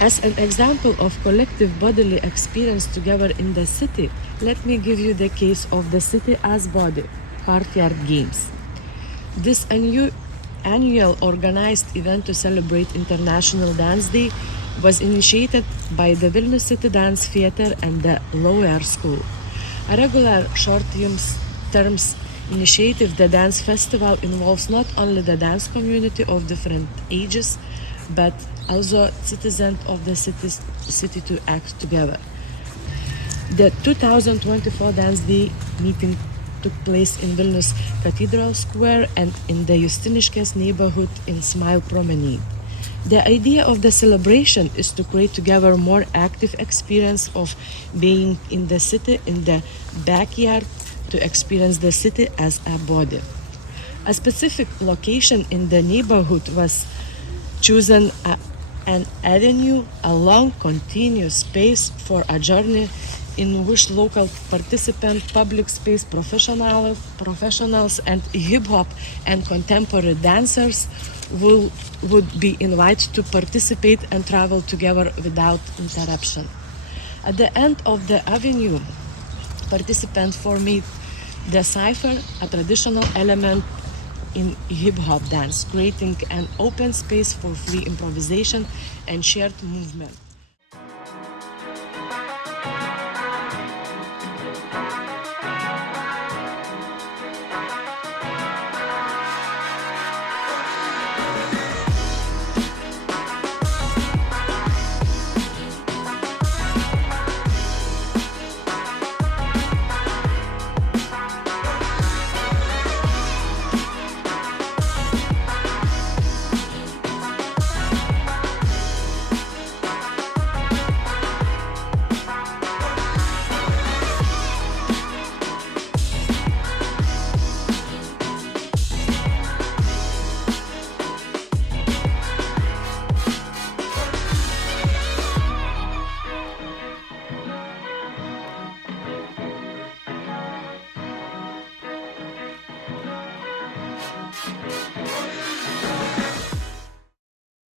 As an example of collective bodily experience together in the city, let me give you the case of the City as Body, Courtyard Games. This annual organized event to celebrate International Dance Day was initiated by the Vilnius City Dance Theatre and the Lower School. A regular short-term initiative, the dance festival involves not only the dance community of different ages, but also citizens of the city to act together. The 2024 Dance Day meeting took place in Vilnius Cathedral Square and in the Justiniškės neighborhood in Smile Promenade. The idea of the celebration is to create together more active experience of being in the city in the backyard, to experience the city as a body. A specific location in the neighborhood was chosen, an avenue, a long continuous space for a journey in which local participants, public space professionals and hip-hop and contemporary dancers would be invited to participate and travel together without interruption. At the end of the avenue, participants formed the cipher, a traditional element in hip-hop dance, creating an open space for free improvisation and shared movement.